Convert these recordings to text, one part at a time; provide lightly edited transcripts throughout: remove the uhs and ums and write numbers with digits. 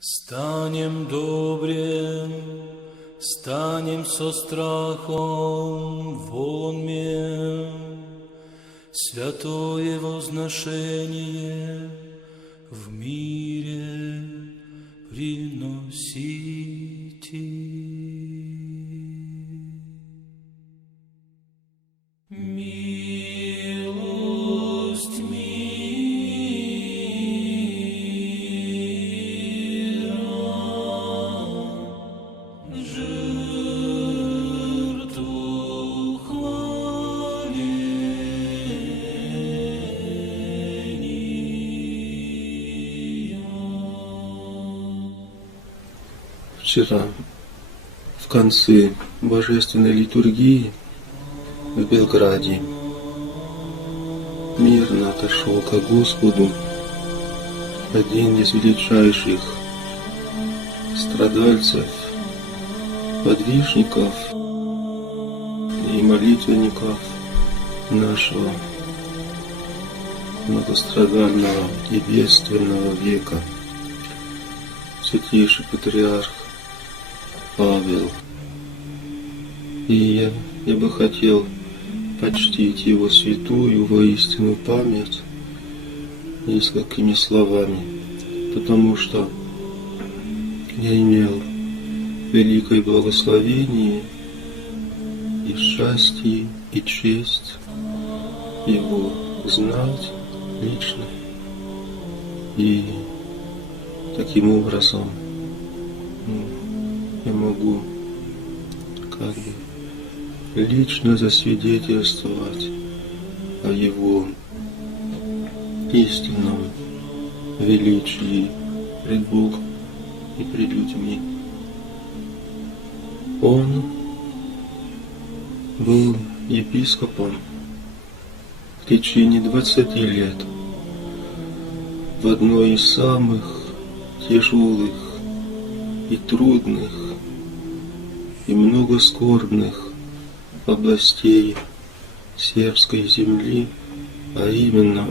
Станем добрем, станем со страхом вонмем, святое возношение в мире приносите. Милость мира, жертву хваления. Вчера, в конце божественной литургии в Белграде, мирно отошел ко Господу один из величайших страдальцев, подвижников и молитвенников нашего многострадального и бедственного века, святейший патриарх Павел. И я бы хотел почтить его святую воистину память несколькими словами, потому что я имел великое благословение и счастье, и честь его знать лично. И таким образом я могу лично засвидетельствовать о его истинном величии пред Богом и пред людьми. Он был епископом в течение 20 лет в одной из самых тяжелых и трудных и многоскорбных областей сербской земли, а именно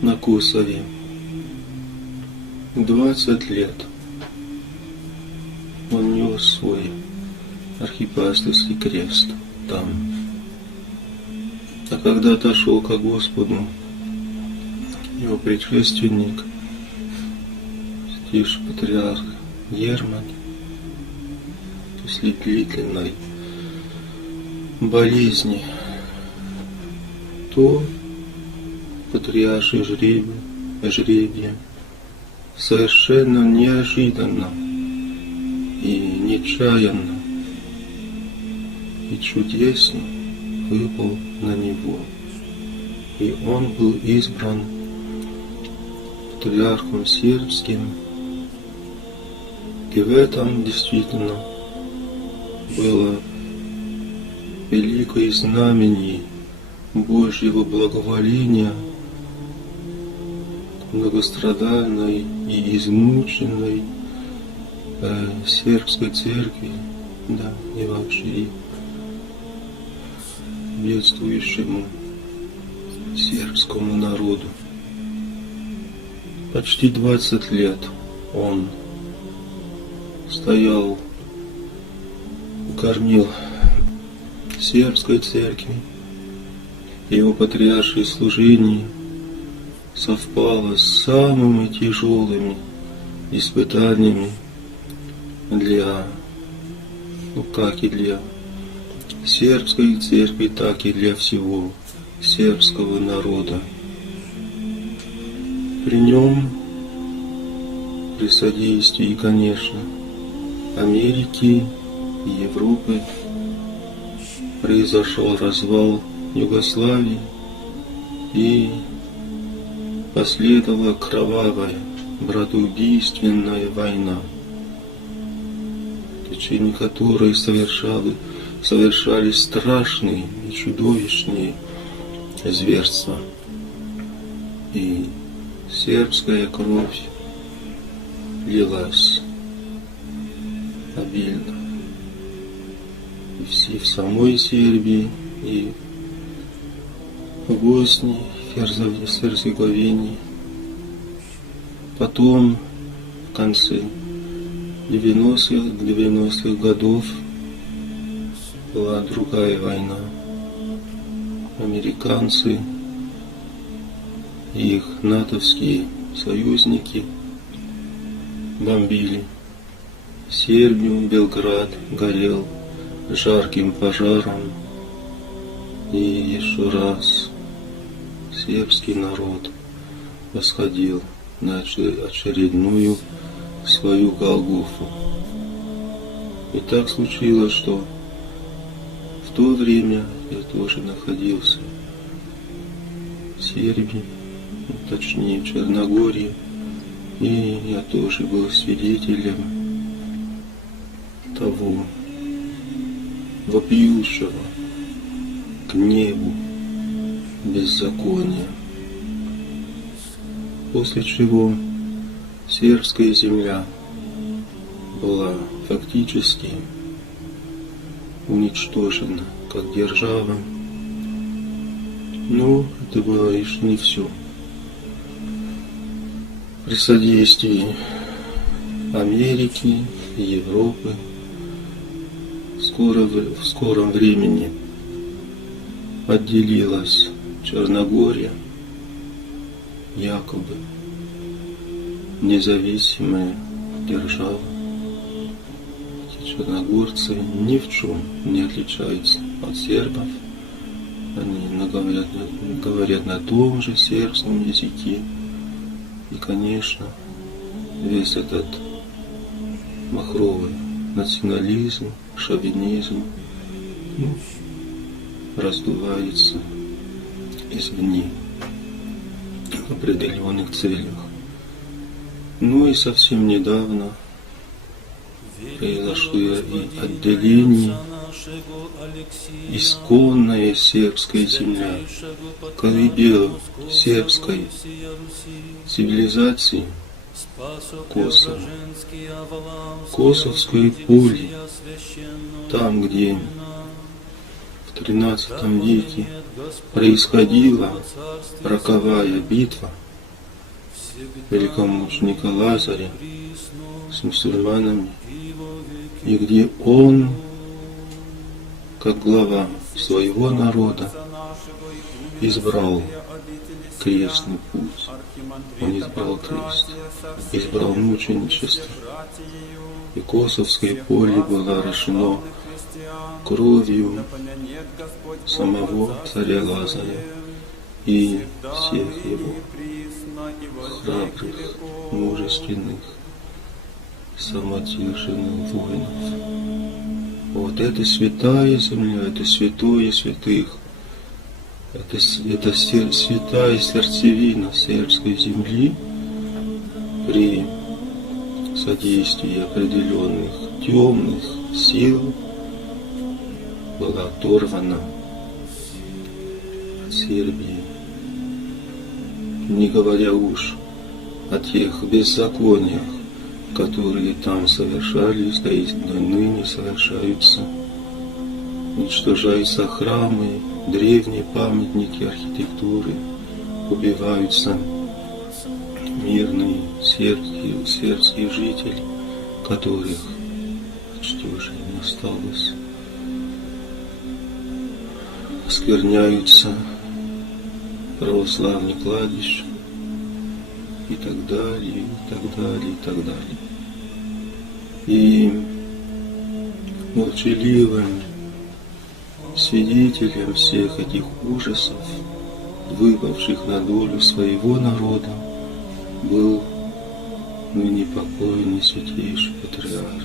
на Косове. 20 лет он нес свой архипастырский крест там. А когда отошел ко Господу его предшественник, святейший патриарх Герман, после длительной болезни, то патриарший жребие совершенно неожиданно и нечаянно и чудесно выпал на него. И он был избран патриархом сербским. И в этом действительно было великое знамение Божьего благоволения к многострадальной и измученной сербской церкви, да, и вообще и бедствующему сербскому народу. Почти 20 лет он стоял, кормил сербской церкви. Его патриаршее служение совпало с самыми тяжелыми испытаниями как и для сербской церкви, так и для всего сербского народа. При нем, при содействии, конечно, Америки и Европы, произошел развал Югославии и последовала кровавая, братоубийственная война, в течение которой совершались страшные и чудовищные зверства. И сербская кровь лилась обильно и в самой Сербии, и в Боснии, в Герцеговине, потом в конце 90-х годов была другая война. Американцы и их натовские союзники бомбили Сербию, Белград горел жарким пожаром, и еще раз сербский народ восходил на очередную свою Голгофу. И так случилось, что в то время я тоже находился в Сербии, точнее в Черногории, и я тоже был свидетелем того вопиющего к небу беззакония, после чего сербская земля была фактически уничтожена как держава. Но это было лишь не все. При содействии Америки и Европы в скором времени отделилась Черногория, якобы независимая держава. Эти черногорцы ни в чем не отличаются от сербов. Они говорят на том же сербском языке. И, конечно, весь этот махровый национализм, шовинизм раздувается извне в определенных целях. Ну и совсем недавно произошло и отделение исконная сербская земля, колыбель сербской цивилизации Косово, Косовское поле, там, где в XIII веке происходила роковая битва великомученика Лазаря с мусульманами, и где он, как глава своего народа, избрал крестный путь. Он избрал крест, избрал мученичество. И Косовское поле было орошено кровью самого царя Лазаря и всех его храбрых, мужественных, самоотверженных воинов. Вот это святая земля, это святое святых, это святая сердцевина сербской земли при содействии определенных темных сил была оторвана от Сербии, не говоря уж о тех беззакониях, которые там совершались, да и ныне совершаются. Уничтожаются храмы, древние памятники архитектуры, убиваются мирные сербские жители, которых почти уже не осталось. Оскверняются православные кладбища и так далее, и так далее, и так далее. И молчаливым свидетелем всех этих ужасов, выпавших на долю своего народа, был ныне покойный святейший патриарх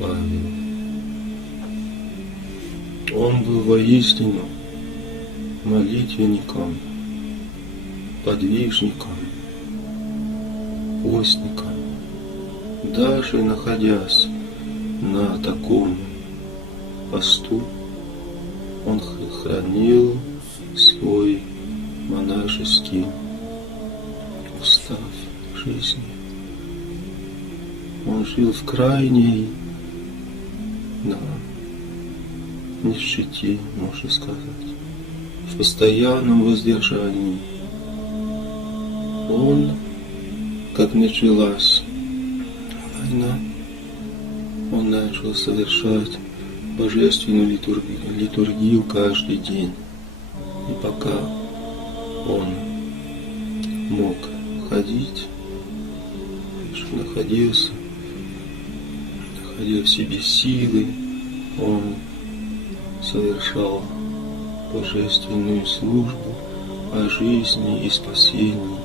Павел. Он был воистину молитвенником, подвижником, постником. Даже находясь на таком посту, он хранил свой монашеский устав жизни. Он жил в крайней нищете, можно сказать, в постоянном воздержании. Он, как началась сына он начал совершать божественную литургию каждый день. И пока он мог ходить, находил в себе силы, он совершал божественную службу о жизни и спасении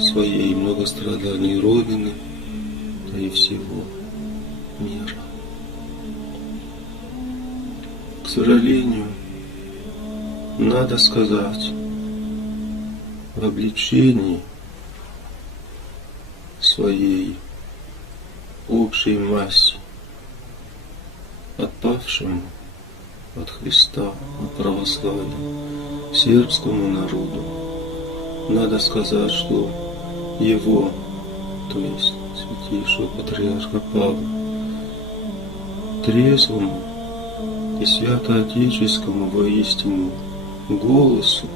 своей многострадальной Родины, да и всего мира. К сожалению, надо сказать, в обличении своей общей массе, отпавшему от Христа, от православия, сербскому народу, надо сказать, что его, то есть святейшего патриарха Павла, трезвому и святоотеческому воистину голосу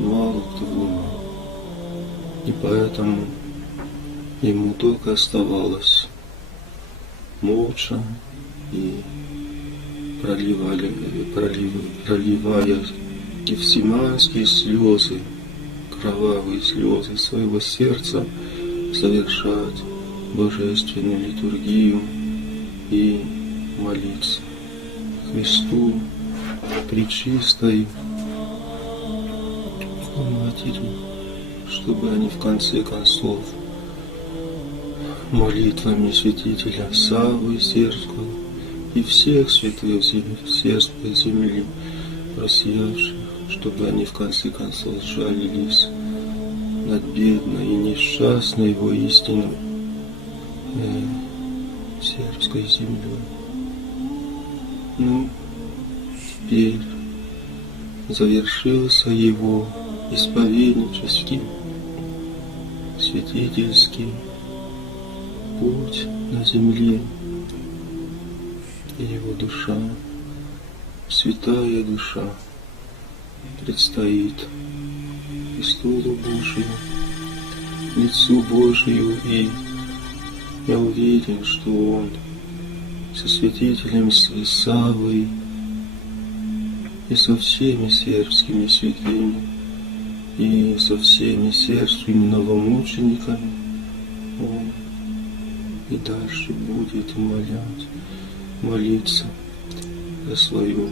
мало кто внимал. И поэтому ему только оставалось молча и проливая гефсиманские слезы, кровавые слезы своего сердца, совершать божественную литургию и молиться Христу, Пречистой Матери, чтобы они в конце концов молитвами святителя Саввы Сербского и всех святых сербской земли просиявших, чтобы они в конце концов сжалились над бедной и несчастной воистину сербской землей. Ну, теперь завершился его исповеднический, святительский путь на земле, и его душа, святая душа, предстоит престолу Божию, лицу Божию, и я уверен, что он со святителем Саввой и со всеми сербскими святыми, и со всеми сербскими новомучениками он и дальше будет молиться за свою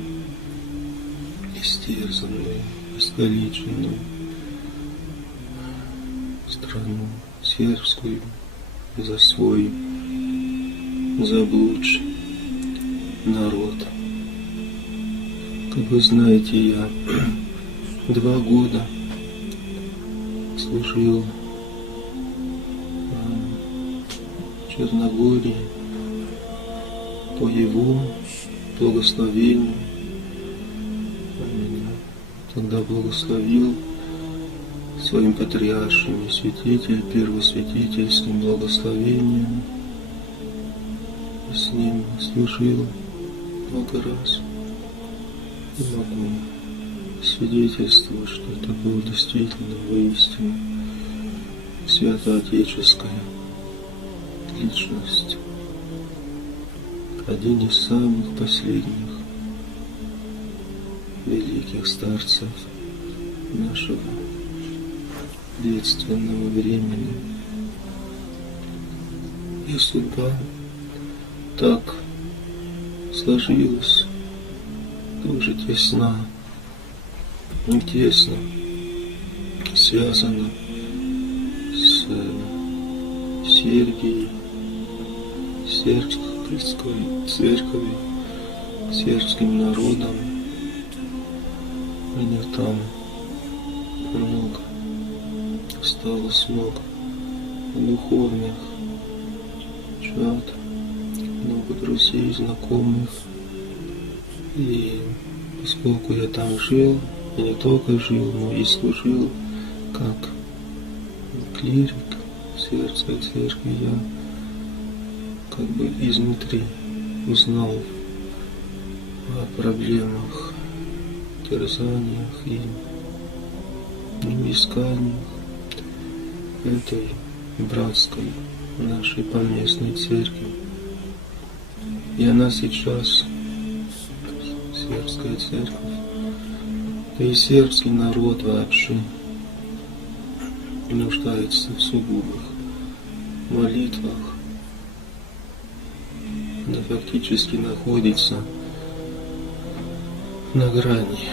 истерзанную, искалеченную страну сербскую, за свой заблудший народ. Как вы знаете, я 2 года служил в Черногории по его благословению. Он меня тогда благословил своим патриаршим и святитель, первосвятительским благословением. И с ним служил много раз. И могу свидетельствовать, что это было действительно воистину святоотеческая личность. Один из самых последних великих старцев нашего бедственного времени. И судьба так сложилась, тоже тесно связана с Сербией, сербской церковью, сербским народом. Меня там много осталось, много духовных чад, много друзей, знакомых. И поскольку я там жил, и не только жил, но и служил как клирик сербской церкви, я как бы изнутри узнал о проблемах, терзаниях и исканиях этой братской нашей поместной церкви. И она сейчас, сербская церковь, да и сербский народ вообще нуждается в сугубых молитвах. Она фактически находится на грани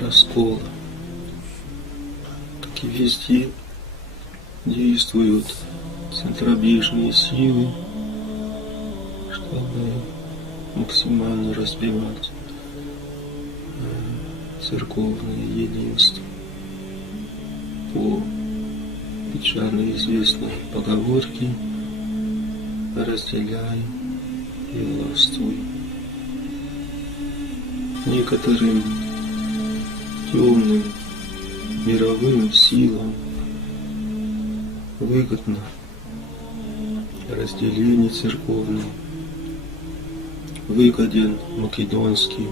раскола. Как и везде действуют центробежные силы, чтобы максимально разбивать церковное единство по печально известной поговорке «разделяй и властвуй». Некоторым темным мировым силам выгодно разделение церковное, выгоден македонский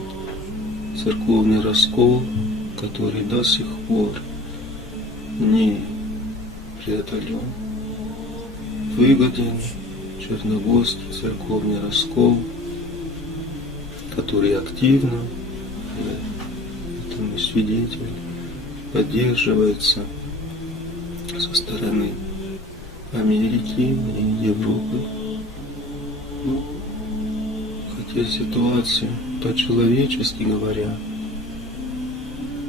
церковный раскол, который до сих пор не преодолен. Выгоден черногорский церковный раскол, который активно, этому свидетель, поддерживается со стороны Америки и Европы. Ну, хотя ситуация, по-человечески говоря,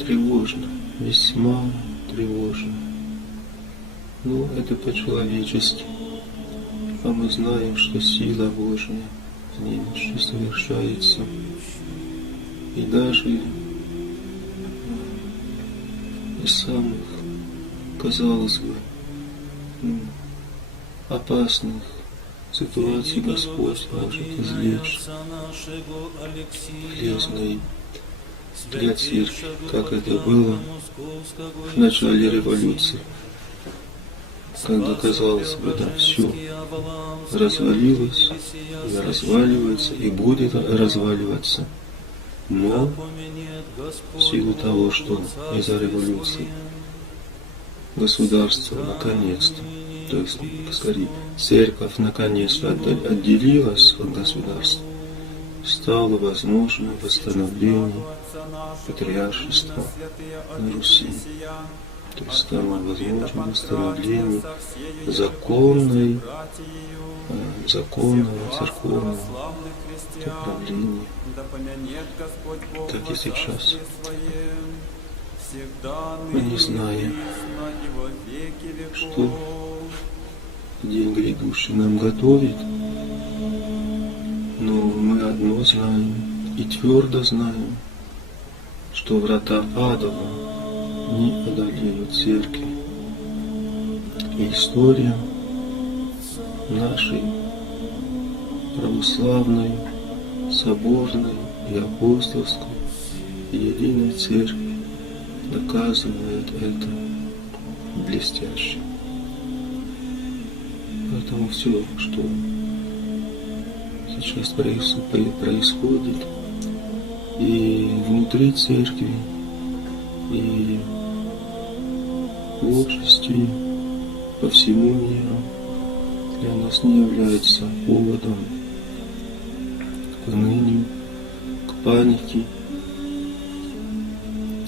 тревожна, весьма тревожна. Но это по-человечески. А мы знаем, что сила Божия в немощи совершается. И даже из самых, казалось бы, опасных ситуаций Господь может извлечь полезной для церкви, как это было в начале революции, когда, казалось бы, да, все развалилось, разваливается и будет разваливаться. Но в силу того, что из-за революции государство наконец-то, то есть, скорее, церковь наконец-то отделилась от государства, стало возможно восстановление патриаршества на Руси. То есть стало возможно восстановление законного церковного управления, как и сейчас. Мы не знаем, что день грядущий нам готовит, но мы одно знаем и твердо знаем, что врата адова не одолеют церкви. И история нашей православной, соборной и апостольской и единой церкви доказывает это блестяще. Поэтому все, что сейчас происходит и внутри церкви, и в обществе, по всему миру, для нас не является поводом к унынию, к панике,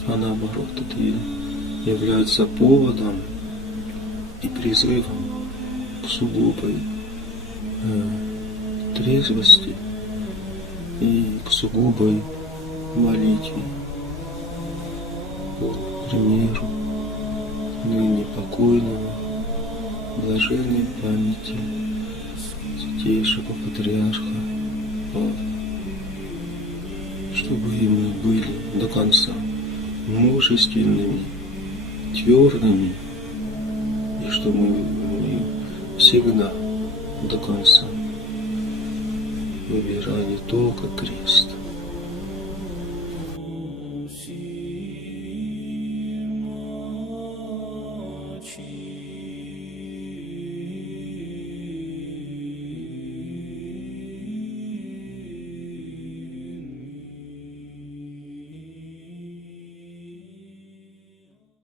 а наоборот, это является поводом и призывом к сугубой трезвости и к сугубой молитве по примеру ныне покойного блаженной памяти святейшего патриарха Павла, чтобы и мы были до конца мужественными, твердыми, и чтобы мы всегда до конца выбирали только крест.